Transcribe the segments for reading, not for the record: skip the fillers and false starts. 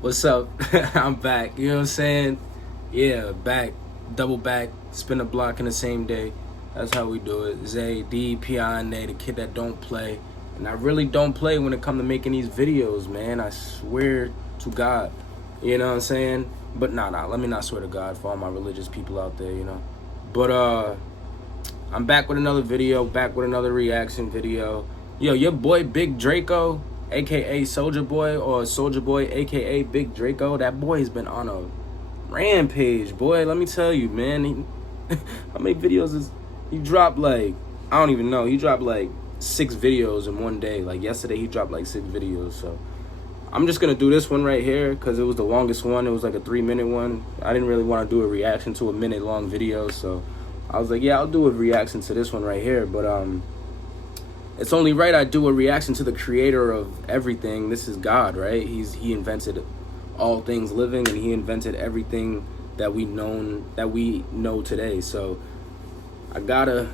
What's up? I'm back. You know what I'm saying? Yeah, back. Double back. Spin a block in the same day. That's how we do it. Zay, D, P.I.N.A., the kid that don't play. And I really don't play when it comes to making these videos, man. I swear to God. You know what I'm saying? But nah. Let me not swear to God for all my religious people out there, you know. But, I'm back with another video. Back with another reaction video. Yo, your boy Big Draco, a.k.a. Soulja Boy, or Soulja Boy, a.k.a. Big Draco, that boy has been on a rampage, boy. Let me tell you, man. How many videos is... He dropped, like... I don't even know. He dropped, like, 6 videos in one day. Like, yesterday, he dropped, like, 6 videos, so... I'm just going to do this one right here because it was the longest one. It was, like, a 3-minute one. I didn't really want to do a reaction to a minute-long video, so... I was like, yeah, I'll do a reaction to this one right here, but, it's only right I do a reaction to the creator of everything. This is God, right? He invented all things living, and he invented everything that we know today. So I gotta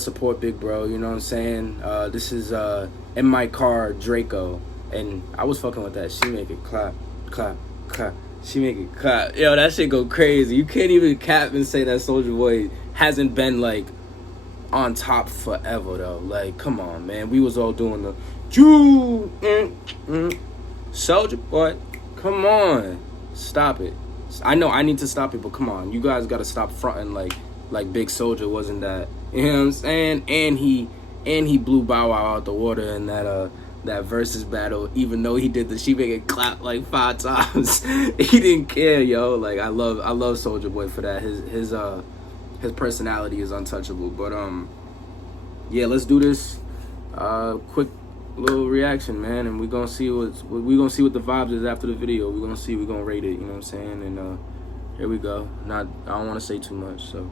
support Big Bro. You know what I'm saying? This is In My Car, Draco, and I was fucking with that. She make it clap, clap, clap. She make it clap. Yo, that shit go crazy. You can't even cap and say that Soulja Boy hasn't been like on top forever though. Like, come on, man. We was all doing the Soulja Boy. Come on, stop it. I know I need to stop it, but come on, you guys gotta stop fronting like Big Soulja wasn't that. You know what I'm saying? And he blew Bow Wow out the water in that versus battle, even though he did the she make it clap like 5 times. He didn't care, yo. Like, I love Soulja Boy for that. His personality is untouchable. But yeah, let's do this quick little reaction, man, and we're gonna see what the vibes is after the video. We're gonna rate it, you know what I'm saying? And here we go. I don't want to say too much, so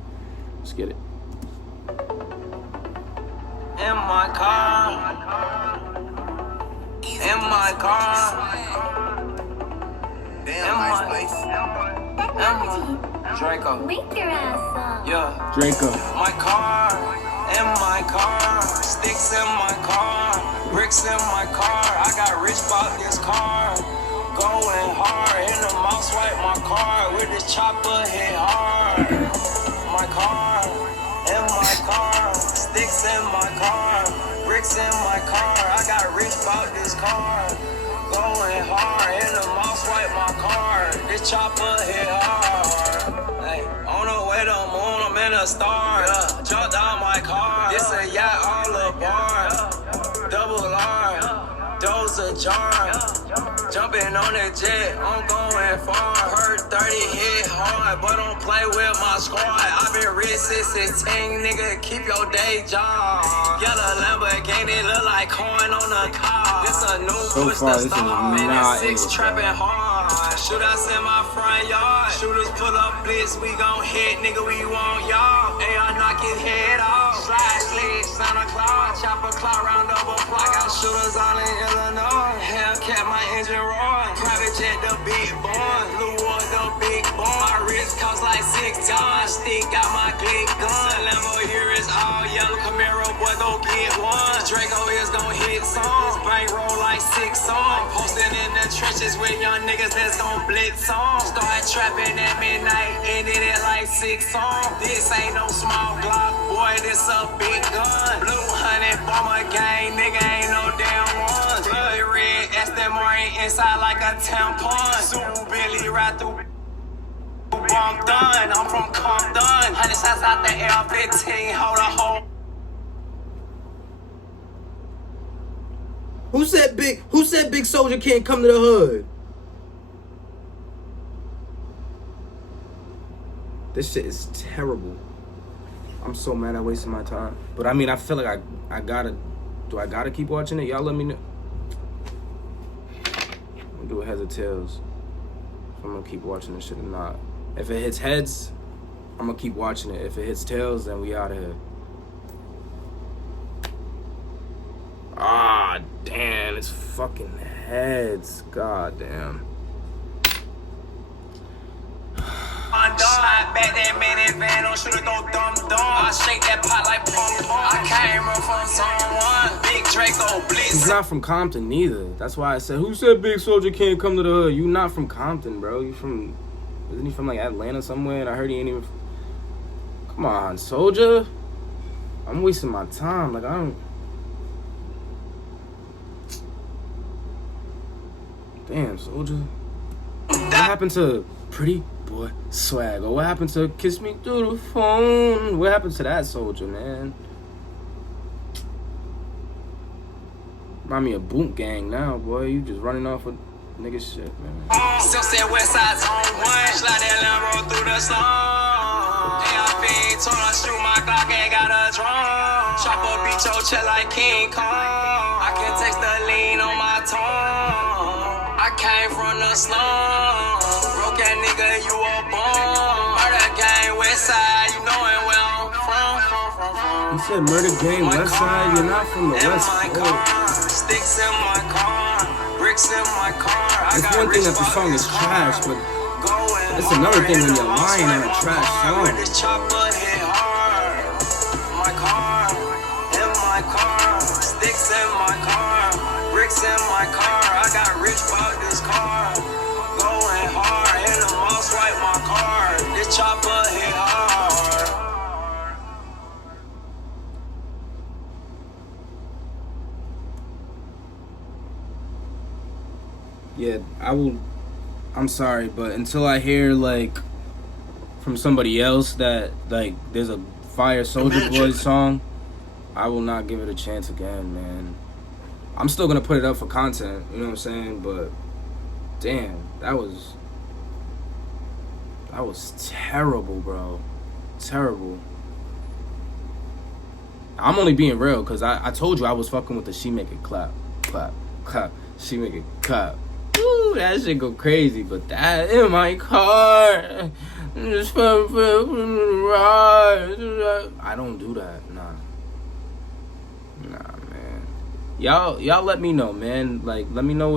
let's get it. In my car, in my car, in my Draco. Wake your ass up. Yeah. Draco. My car, in my car, sticks in my car, bricks in my car. I got rich about this car, going hard. In the mouth swipe my car with this chopper hit hard. My car, in my car, sticks in my car, bricks in my car. I got rich about this car, going hard. In the mouth swipe my car, this chopper hit hard. Hey, on the way to the moon, I'm in a star. Yeah. Jumped out my car. It's a yacht all aboard. Double R, those ajar. Jumping on the jet, I'm going far. Heard 30 hit hard, but don't play with my squad. I been rich since 16, nigga. Keep your day job. Yellow Lamborghini look like corn on the car. This a new push to start. Man, 6 trapping hard. Shootouts in my front yard. Shooters pull up blitz, we gon' hit, nigga, we want y'all. Hey, I knock his head off. Slide slick, Santa Claus. Chopper clock round double block. I got shooters all in Illinois. Hellcat, my engine roar. Private jet, the big boy. Blue War, the big boy. My wrist cost like 6 tons. Stick got my click gun. Lambo here is all yellow. Camaro, boy, go get one. Draco is gon' hit songs. Bankroll like 6 songs. Posted in the trenches with young niggas that's gon' blitz on. Start trapping at midnight, ended it like 6 songs. This ain't no small Glock, boy, this a big gun. Blue honey, bomber gang, nigga ain't no damn one. Blood red, Aston Martin inside like a tampon. Super Billy right through Compton. I'm from Compton. 100 shots out the L-15, hold a hole. Who said Big Soulja can't come to the hood? This shit is terrible. I'm so mad I wasted my time. But I mean, I feel like I gotta... Do I gotta keep watching it? Y'all let me know. I'm gonna do a heads or tails. If I'm gonna keep watching this shit or not. If it hits heads, I'm gonna keep watching it. If it hits tails, then we out of here. Ah, damn. It's fucking heads. God damn. On dog, back that minivan, don't shoot it, no dumb dumb. I shake that pot like pom pom. I came up from someone. Big Draco, blitz. He's not from Compton neither. That's why I said, who said Big Soldier can't come to the hood? You not from Compton, bro. You from, isn't he from like Atlanta somewhere? And I heard he ain't even. Come on, Soldier. I'm wasting my time. Like I don't. Damn, Soldier. What happened to Pretty Boy Swag? Or what happened to Kiss Me Through the Phone? What happened to that, Soldier, man? Remind me of Boot Gang now, boy. You just running off with nigga shit, man. Still said West Side Zone 1. Slide that Lambo through the snow. AIP told her shoot my Glock, ain't got a drum. Chopper beat your chest like King Kong. I can taste the lean on my tongue. I came from the slum. Broke that nigga, you a bum. Murder gang, West Side, you knowin' where I'm from. You said Murder Gang, West Side. You're not from the West Side. Sticks in my car, bricks in my car. It's one thing that the song is trash, but it's another thing when you're lying on a trash song. My car, in my car, sticks in my car, bricks in my car. I got rich about this car, going hard. In the mall, swipe my card. This chopper hit hard. Yeah, I'm sorry, but until I hear like from somebody else that like there's a Fire Soulja Boy song, I will not give it a chance again, man. I'm still gonna put it up for content, you know what I'm saying? But damn, that was terrible, bro. Terrible. I'm only being real because I told you I was fucking with the She Make It Clap, clap, clap. She Make It Clap. Ooh, that shit go crazy, but that in my car, just I don't do that, nah, man. Y'all let me know, man. Like, let me know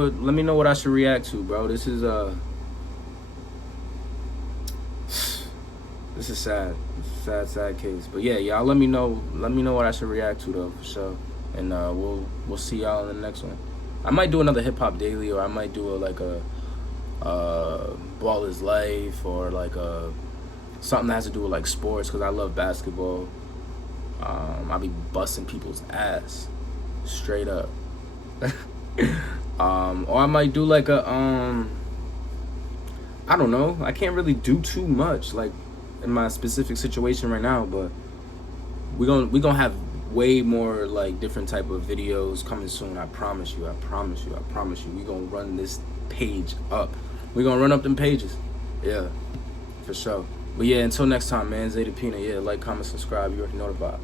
what I should react to, bro. This is sad. Sad case. But yeah, y'all let me know what I should react to though, for sure. And we'll see y'all in the next one. I might do another hip hop daily, or I might do a Ball is Life, or like something that has to do with like sports, because I love basketball. I'll be busting people's ass straight up. Or I might do like a I don't know. I can't really do too much like in my specific situation right now, but we gonna have way more like different type of videos coming soon. I promise you. We gonna run this page up. We gonna run up them pages. Yeah, for sure. But yeah, until next time, man. Zeta Pina. Yeah, like, comment, subscribe. You already know the vibe.